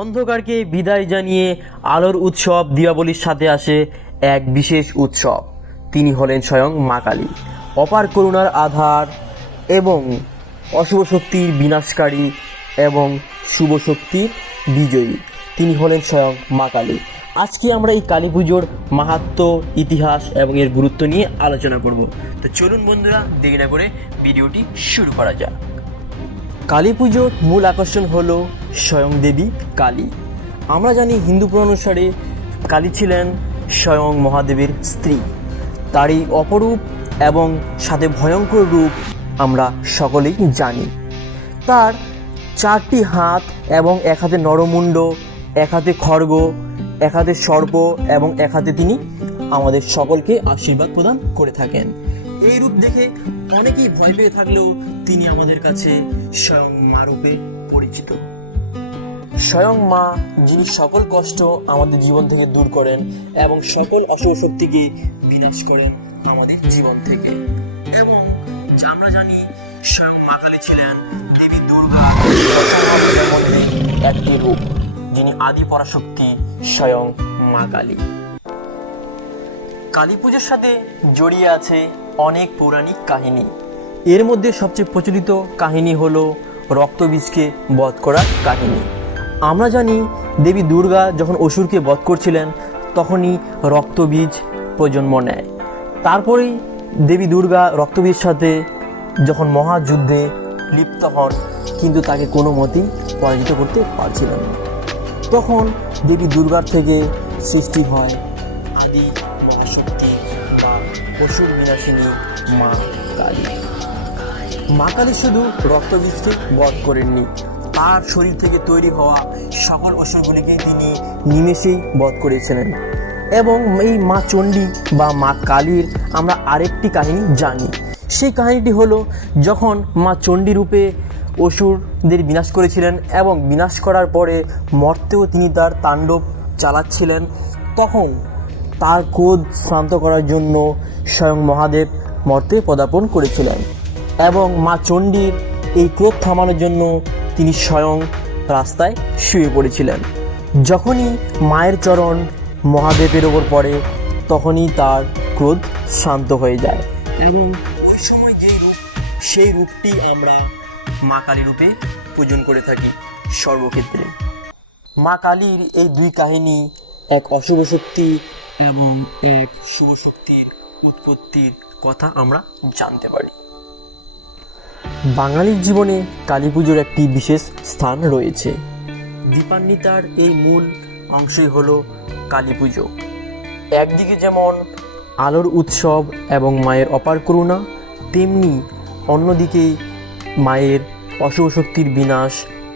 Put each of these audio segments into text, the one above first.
অন্ধকারকে বিদায় জানিয়ে আলোর উৎসব দীপাবলির সাথে আসে এক বিশেষ উৎসব। তিনি হলেন স্বয়ং মা কালী, অপার করুণার আধার এবং অশুভ শক্তির বিনাশকারী এবং শুভ শক্তির বিজয়ী। তিনি হলেন স্বয়ং মা কালী। আজকে আমরা এই কালী পুজোর মাহাত্ম্য, ইতিহাস এবং এর গুরুত্ব নিয়ে আলোচনা করব। তো চলুন বন্ধুরা, দেরি না করে ভিডিওটি শুরু করা যাক। কালী পুজোর মূল আকর্ষণ হলো স্বয়ং দেবী কালী। আমরা জানি হিন্দু পুরাণ অনুসারে কালী ছিলেন স্বয়ং মহাদেবের স্ত্রী। তারই অপরূপ এবং সাথে ভয়ঙ্কর রূপ আমরা সকলেই জানি। তার 4টি হাত এবং এক হাতে নরমুণ্ড, এক হাতে খড়গ, এক হাতে সর্প এবং এক হাতে তিনি আমাদের সকলকে আশীর্বাদ প্রদান করে থাকেন। এই রূপ দেখে অনেকেই ভয় পেয়ে থাকলেও তিনি আমাদের কাছে স্বয়ং মা রূপে পরিচিত। স্বয়ং মা, যিনি সকল কষ্ট আমাদের জীবন থেকে দূর করেন এবং সকল অশুভ শক্তিকে বিনাশ করেন আমাদের জীবন থেকে। এবং আমরা জানি স্বয়ং মা কালী ছিলেন দেবী দুর্গা মধ্যে একটি রূপ, যিনি আদি পরাশক্তি স্বয়ং মা কালী। কালী পুজোর সাথে জড়িয়ে আছে অনেক পৌরাণিক কাহিনী। এর মধ্যে সবচেয়ে প্রচলিত কাহিনী হলো রক্তবীজকে বধ করার কাহিনী। আমরা জানি দেবী দুর্গা যখন অসুরকে বধ করছিলেন তখনই রক্তবীজ প্রজন্ম নেয়। তারপরেই দেবী দুর্গা রক্তবীজের সাথে যখন মহাযুদ্ধে লিপ্ত হন, কিন্তু তাকে কোনো মতেই পরাজিত করতে পারছিলেন না। তখন দেবী দুর্গার থেকে সৃষ্টি হয় আদি মহাশক্তি বা অসুর বিনাশিনী মা কালী। মা কালী শুধু রক্তবীজকে বধ করেননি, তার শরীর থেকে তৈরি হওয়া সকল অসুরগুলিকে তিনি নিমেষেই বধ করেছিলেন। এবং এই মা চণ্ডী বা মা কালীর আমরা আরেকটি কাহিনী জানি। সেই কাহিনীটি হলো, যখন মা চণ্ডী রূপে অসুরদের বিনাশ করেছিলেন এবং বিনাশ করার পরে মর্তেও তিনি তার তাণ্ডব চালাচ্ছিলেন, তখন তার ক্রোধ শান্ত করার জন্য স্বয়ং মহাদেব মর্তে পদার্পণ করেছিলেন। এবং মা চণ্ডীর এই ক্রোধ থামানোর জন্য তিনি স্বয়ং রাস্তায় শুয়ে পড়েছিলেন। যখনই মায়ের চরণ মহাদেবের ওপর পড়ে, তখনই তার ক্রোধ শান্ত হয়ে যায়। এবং ওই সময় যেই রূপ, সেই রূপটি আমরা মা কালী রূপে পূজন করে থাকি সর্বক্ষেত্রে। মা কালীর এই দুই কাহিনী, এক অশুভ শক্তি এবং এক শুভ শক্তির উৎপত্তির কথা আমরা জানতে পারি। বাঙালির জীবনে কালী পুজোর একটি বিশেষ স্থান রয়েছে। দীপান্বিতার এই মূল অংশই হলো কালী পুজো। একদিকে যেমন আলোর উৎসব এবং মায়ের অপার করুণা, তেমনি অন্যদিকে মায়ের অশুভ শক্তির বিনাশ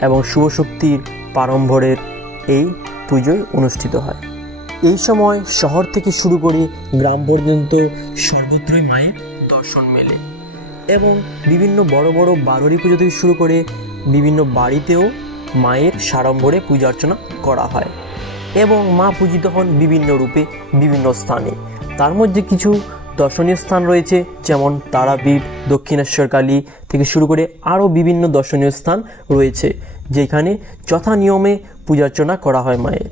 এবং শুভ শক্তির প্রারম্ভের এই পুজোয় অনুষ্ঠিত হয়। এই সময় শহর থেকে শুরু করে গ্রাম পর্যন্ত সর্বত্রই মায়ের দর্শন মেলে। এবং বিভিন্ন বড় বড় বারোয়ারি পুজো থেকে শুরু করে বিভিন্ন বাড়িতেও মায়ের সাড়ম্বরে পূজা অর্চনা করা হয়। এবং মা পূজিত হন বিভিন্ন রূপে বিভিন্ন স্থানে। তার মধ্যে কিছু দর্শনীয় স্থান রয়েছে, যেমন তারাপীঠ, দক্ষিণেশ্বর কালী থেকে শুরু করে আরও বিভিন্ন দর্শনীয় স্থান রয়েছে, যেখানে যথা নিয়মে পূজা অর্চনা করা হয় মায়ের।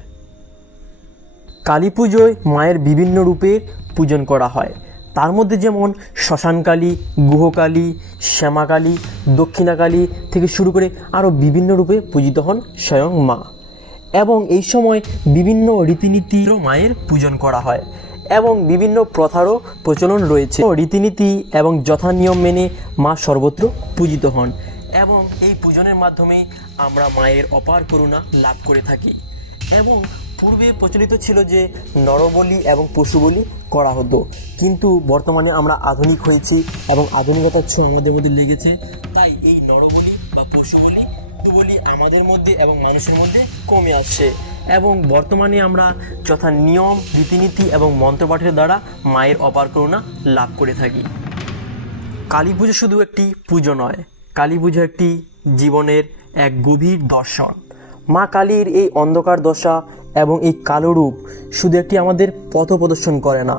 কালী পুজোয় মায়ের বিভিন্ন রূপে পূজন করা হয়। তার মধ্যে যেমন শ্মশানকালী, গুহকালী, শ্যামাকালী, দক্ষিণাকালী থেকে শুরু করে আরও বিভিন্ন রূপে পূজিত হন স্বয়ং মা। এবং এই সময় বিভিন্ন রীতিনীতিরও মায়ের পূজন করা হয় এবং বিভিন্ন প্রথারও প্রচলন রয়েছে। রীতিনীতি এবং যথা নিয়ম মেনে মা সর্বত্র পূজিত হন। এবং এই পূজনের মাধ্যমেই আমরা মায়ের অপার করুণা লাভ করে থাকি। এবং পূর্বে প্রচলিত ছিল যে নরবলি এবং পশু বলি করা হতো, কিন্তু বর্তমানে আমরা আধুনিক হয়েছি এবং আধুনিকতার ছোঁয়া আমাদের মধ্যে লেগেছে। তাই এই নরবলি বা পশু বলি আমাদের মধ্যে এবং মানুষের মধ্যে কমে আসছে। এবং বর্তমানে আমরা যথা নিয়ম, রীতিনীতি এবং মন্ত্রপাঠের দ্বারা মায়ের অপার করুণা লাভ করে থাকি। কালী পুজো শুধু একটি পুজো নয়, কালী পুজো একটি জীবনের এক গভীর দর্শন। মা কালীর এই অন্ধকার দশা এবং এই কালো রূপ শুধু একটি আমাদের পথ প্রদর্শন করে না,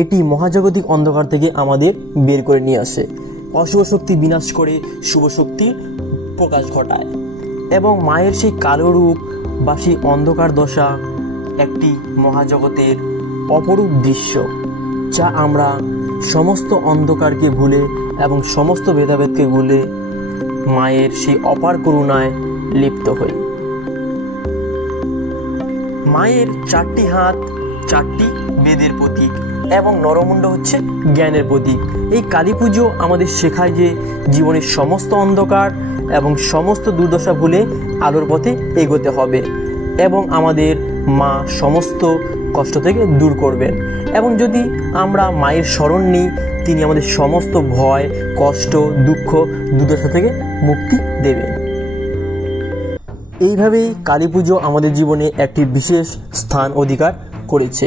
এটি মহাজাগতিক অন্ধকার থেকে আমাদের বের করে নিয়ে আসে, অশুভ শক্তি বিনাশ করে শুভ শক্তির প্রকাশ ঘটায়। এবং মায়ের সেই কালো রূপ বা সেই অন্ধকার দশা একটি মহাজগতের অপরূপ দৃশ্য, যা আমরা সমস্ত অন্ধকারকে ভুলে এবং সমস্ত ভেদাভেদকে ভুলে মায়ের সেই অপার করুণায় লিপ্ত হই। মায়ের 4টি হাত 4টি বেদের প্রতীক এবং নরমুণ্ড হচ্ছে জ্ঞানের প্রতীক। এই কালী পুজো আমাদের শেখায় যে জীবনের সমস্ত অন্ধকার এবং সমস্ত দুর্দশা ভুলে আলোর পথে এগোতে হবে এবং আমাদের মা সমস্ত কষ্ট থেকে দূর করবেন। এবং যদি আমরা মায়ের শরণ নিই, তিনি আমাদের সমস্ত ভয়, কষ্ট, দুঃখ, দুর্দশা থেকে মুক্তি দেবেন। এইভাবেই কালী পুজো আমাদের জীবনে একটি বিশেষ স্থান অধিকার করেছে।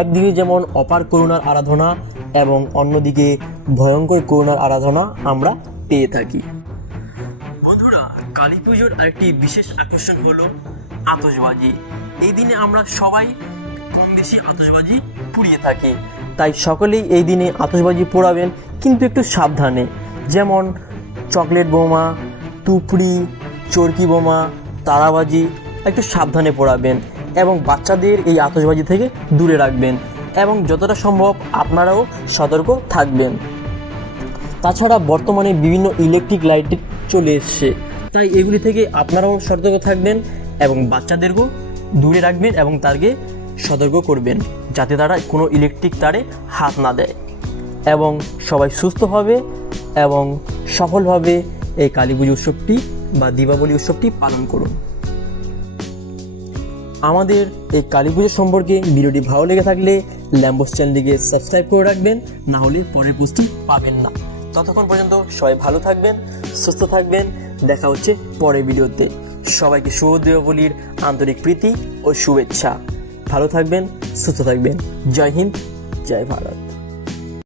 একদিকে যেমন অপার করুণার আরাধনা এবং অন্যদিকে ভয়ঙ্কর করুণার আরাধনা আমরা পেয়ে থাকি। বন্ধুরা, কালী পুজোর আরেকটি বিশেষ আকর্ষণ হলো আতশবাজি। এই দিনে আমরা সবাই কম বেশি আতশবাজি পুড়িয়ে থাকি, তাই সকলেই এই দিনে আতশবাজি পোড়াবেন, কিন্তু একটু সাবধানে। যেমন চকলেট বোমা, তুপড়ি, চরকি বোমা, তারাবাজি একটু সাবধানে পোড়াবেন এবং বাচ্চাদের এই আতশবাজি থেকে দূরে রাখবেন এবং যতটা সম্ভব আপনারাও সতর্ক থাকবেন। তাছাড়া বর্তমানে বিভিন্ন ইলেকট্রিক লাইট চলে এসছে, তাই এগুলি থেকে আপনারাও সতর্ক থাকবেন এবং বাচ্চাদেরকেও দূরে রাখবেন এবং তাদেরকে সতর্ক করবেন যাতে তারা কোনো ইলেকট্রিক তারে হাত না দেয়। এবং সবাই সুস্থ হবে এবং সফলভাবে এই কালী পুজো উৎসবটি বা দীপাবলি উৎসবটি পালন করুন। আমাদের এই কালী পুজো সম্পর্কে ভিডিওটি ভালো লেগে থাকলে ল্যাম্বোস চ্যানেলটিকে সাবস্ক্রাইব করে রাখবেন, না হলে পরের পোস্টটি পাবেন না। ততক্ষণ পর্যন্ত সবাই ভালো থাকবেন, সুস্থ থাকবেন। দেখা হচ্ছে পরের ভিডিওতে। সবাইকে শুভ দীপাবলির আন্তরিক প্রীতি ও শুভেচ্ছা। ভালো থাকবেন, সুস্থ থাকবেন। জয় হিন্দ, জয় ভারত।